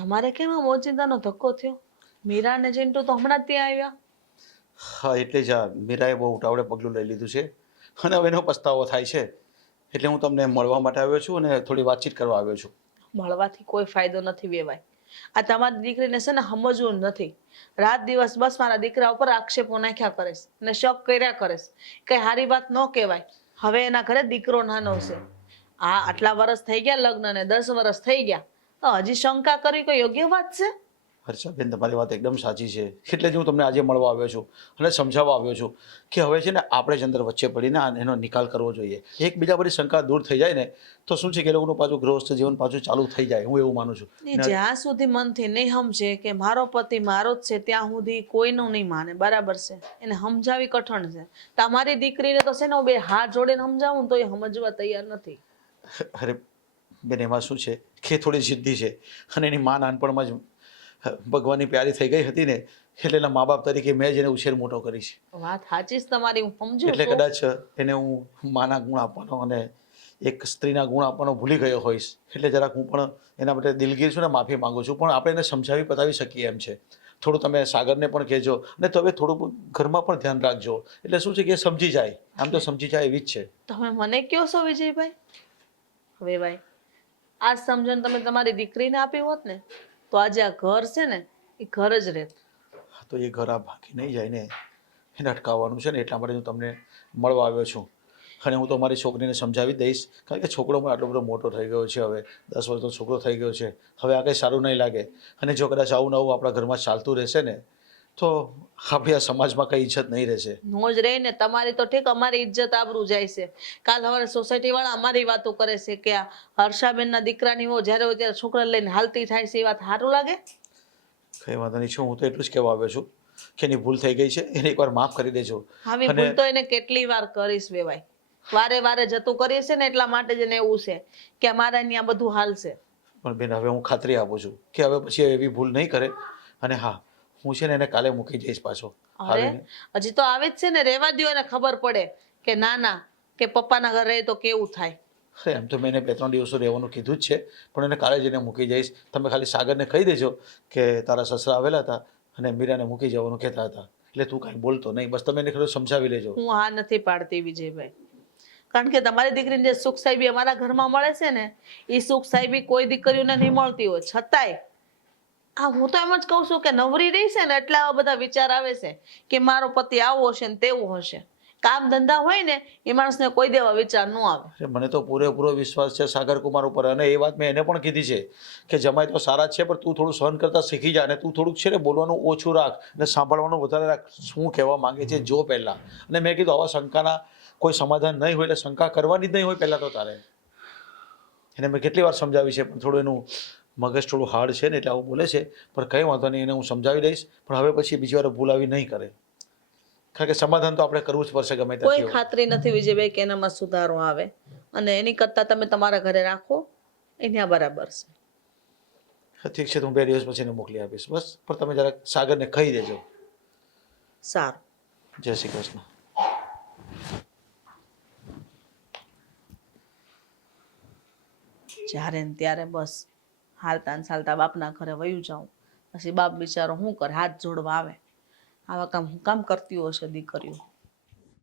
તમારે કેમ આ મોચિંતાનો ધક્કો થયો? મીરા અને ચિંટુ તો હમણાં જ ત્યાં આવ્યા. હા એટલે જ આ મીરાએ બહુ ઉટાવળે પગલું લઈ લીધું છે. અને હવે એનો પસ્તાવો થાય છે. એટલે હું તમને મળવા માટે આવ્યો છું અને થોડી વાતચીત કરવા આવ્યો છું. મળવાથી કોઈ ફાયદો નથી વેવાય. આ તમારી દીકરીને છે ને સમજવું નથી. રાત દિવસ બસ મારા દીકરા ઉપર આક્ષેપો નાખ્યા કરેશ અને શક કર્યા કરેશ કઈ સારી વાત ન કહેવાય. હવે એના ઘરે દીકરો નાનો છે. આ આટલા વર્ષ થઈ ગયા લગ્ન ને દસ વર્ષ થઈ ગયા. તો હજી શંકા કરવી કોઈ યોગ્ય વાત છે? હર્ષાબેન તમારી વાત એકદમ સાચી છે. એટલે જ હું તમને આજે મળવા આવ્યો છું અને સમજાવવા આવ્યો છું કે હવે છે ને આપણે જ અંદર વચ્ચે પડીને એનો નિકાલ કરવો જોઈએ. એકબીજા પરની શંકા દૂર થઈ જાય ને તો શું છે કે લોકોનું પાછું ગૃહસ્થ જીવન પાછું ચાલુ થઈ જાય હું એવું માનું છું. જ્યાં સુધી મનથી નહીં સમજે કે મારો પતિ મારો જ છે ત્યાં સુધી કોઈનું નહીં માને. બરાબર છે? એને સમજાવી કઠણ છે. તમારી દીકરીને તો છે ને હું બે હાથ જોડીને સમજાવું તો એ સમજવા તૈયાર નથી. અરે બેન એમાં શું છે? કે થોડી જિદ્દી છે. અને એની મા નાનપણમાં જ ભગવાનની પ્યારી થઈ ગઈ હતી ને એટલે એના મા બાપ તરીકે મેં જ એને ઉછેર મોટો કરી છે. વાત સાચી તમારી હું સમજુ એટલે કદાચ એને હું માના ગુણ આપવાનો અને એક સ્ત્રીના ગુણ આપવાનો ભૂલી ગયો હોઈશ. એટલે જરાક હું પણ એના માટે દિલગીર છું ને માફી માંગુ છું. પણ આપણે એને સમજાવી બતાવી શકીએ એમ છે. થોડું તમે સાગરને પણ કહેજો. અને તમે થોડું ઘરમાં પણ ધ્યાન રાખજો. એટલે શું છે કે સમજી જાય. આમ તો સમજી જાય એવી જ છે. તમે મને કયો છો વિજયભાઈ? હવે ભાઈ આ સમજણ તમે તમારી દીકરીને આપી હોત ને, તો આજે આ ઘર છે ને, એ ઘર જ રહેત. તો એ ઘર આ ભાગી નહીં જાય ને, એને અટકાવવાનું છે ને, એટલા માટે હું તમને મળવા આવ્યો છું. અને હું તો મારી છોકરીને સમજાવી દઈશ, કારણ કે છોકરો પણ આટલો બધો મોટો થઈ ગયો છે હવે, દસ વર્ષનો છોકરો થઈ ગયો છે, હવે આ કંઈ સારું નહીં લાગે. અને જો કદાચ આવું નવું આપણા ઘરમાં ચાલતું રહેશે ને તો આપણી સમાજમાં કઈ ઇજ્જત નહીં રહેશે નો જ રહી ને તમારી તો ઠીક અમારી ઇજ્જત આબરૂ જાય છે. કાલ હવે સોસાયટી વાળા અમારી વાતો કરે છે કે આ હર્ષાબેનના દીકરાની હો જ્યારે હોય ત્યારે છોકરા લઈને હાલતી થાય છે એ વાત સારું લાગે? કઈ વાંધો નહીં છું હું તો એટલું જ કહેવા આવ્યો છું કે એની ભૂલ થઈ ગઈ છે એને એકવાર માફ કરી દેજો. હવે ભૂલ તો એને કેટલી વાર કરીશ વેવાય. વારે વારે જતું કરીએ છે ને એટલા માટે જ એને એવું છે કે અમારા ત્યાં બધું હાલશે પણ બેન હવે હું ખાતરી આપું છું કે હવે પછી એવી ભૂલ નહીં કરે. અને હા હું છે ને એને કાલે મૂકી જઈશ પાછો. હજી તો આવે જ છે ને રેવા દો એને ખબર પડે કે ના ના કે પપ્પાના ઘરે તો કેવું થાય? અરે એમ તો મેં એને બે ત્રણ દિવસો રહેવાનું કીધું જ છે પણ એને કાલે જઈને મૂકી જઈશ. તમે ખાલી સાગરને કહી દેજો કે તારા સસરા આવેલા હતા અને મીરાને મૂકી જવાનું કહેતા હતા. એટલે તું કાંઈ બોલતો નહીં. બસ તમે એને ખરું સમજાવી લેજો. હું હા નથી પાડતી વિજયભાઈ. કારણ કે તમારી દીકરીને જે સુખ સાહેબી અમારા ઘરમાં મળે છે ને એ સુખ સાહેબી કોઈ દીકરીઓને નહીં મળતી હોય. છતાંય આ હું તો એમ જ કહું છું કે નવરી રહી છે ને એટલા બધા વિચાર આવે છે કે મારો પતિ આવો હશે ને તેવું હશે. કામ ધંધા હોય ને એ માણસને કોઈ દેવા વિચાર ન આવે. મને તો પૂરેપૂરો વિશ્વાસ છે સાગર કુમાર ઉપર અને એ વાત મેં એને પણ કીધી છે કે જમાઈ તો સારા છે, પણ તું થોડું સહન કરતા શીખી જા અને તું થોડુંક છે ને બોલવાનું ઓછું રાખ અને સાંભળવાનું વધારે રાખ. શું કહેવા માંગે છે, જો પહેલાં. અને મેં કીધું આવા શંકાના કોઈ સમાધાન નહીં હોય એટલે શંકા કરવાની જ નહીં હોય પહેલાં તો તારે. એને મેં કેટલી વાર સમજાવી છે, પણ થોડું એનું મગજ થોડું હાર્ડ છે ને એટલે આવું બોલે છે પણ કંઈ વાંધો નહીં એને હું સમજાવી દઈશ. પણ હવે પછી બીજી વાર ભૂલ આવી નહીં કરે. કારણ કે સમાધાન તો આપણે કરવું જ પડશે ગમે કોઈ ખાતરી નથી વિજયભાઈ કે એનામાં સુધારો આવે. અને એની કરતાં તમે તમારા ઘરે રાખો એના બરાબર છે. ઠીક છે હું બે દિવસ પછી એને મોકલી આપીશ. બસ પણ તમે જરાક સાગરને કહી દેજો. સારું. જય શ્રી કૃષ્ણ. જ્યારે ને ત્યારે બસ. હાલતા ચાલતા બાપના ઘરે વયું જાઉં. પછી બાપ બિચારો શું કરે? હાથ જોડવા આવે. આવા કામ હું કામ કરતી હશે દીકરીઓ.